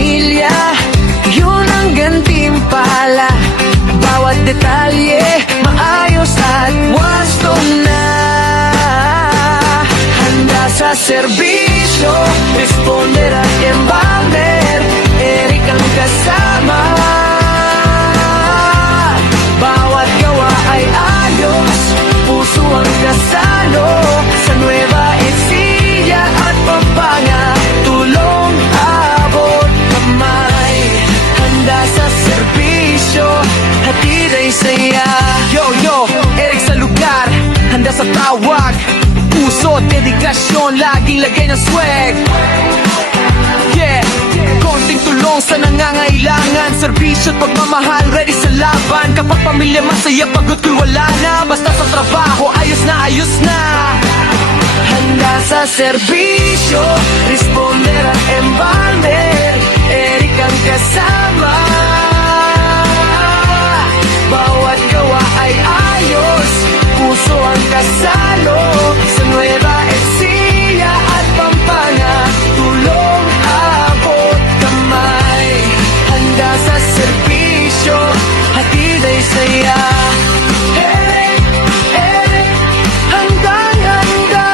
pamilya, yun ang gantimpala. Bawat detalye, maayos at wasto na. Handa sa serbisyo, responder at embalmer, Eric ang kasama. Bawat gawa ay ayos, puso ang kasalo. Sa Nueva Ecija at Pampanga, tulong abot kamay. Handa sa serbisyo, hatid ay saya. Yo, Eric sa lugar, handa sa tawag. Puso, dedikasyon, laging lagay ng swag. Yeah, konting tulong sa nangangailangan, serbisyo at pagmamahal, ready sa laban. Kapag pamilya masaya, pagod ko'y wala na. Basta sa trabaho, ayos na, ayos na. Handa sa serbisyo, responder at embalmer, Eric ang kasama. Bawat gawa ay ayos, puso ang kasalo. Sa Nueva Ecija at Pampanga, tulong abot kamay. Handa sa serbisyo, hatid ay saya. Eric, handang-handa.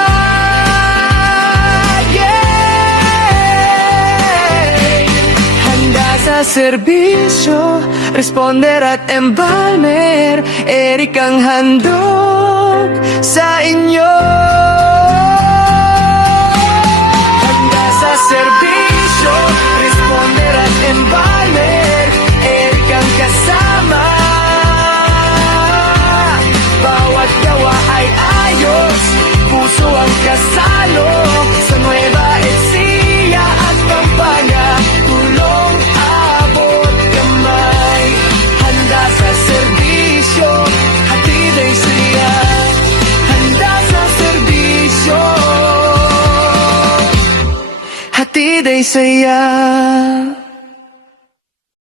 Yeah. Handa sa serbisyo, responder at embalmer, Eric ang handog sa inyo. Handa sa serbisyo, responder at embalmer, Eric ang kasama. Bawat gawa ay ayos, puso ang kasalo. Sa Nueva Ecija at Pampanga, tulong abot kamay. Handa sa serbisyo, hatid ay saya. Handa sa serbisyo, hatid ay saya.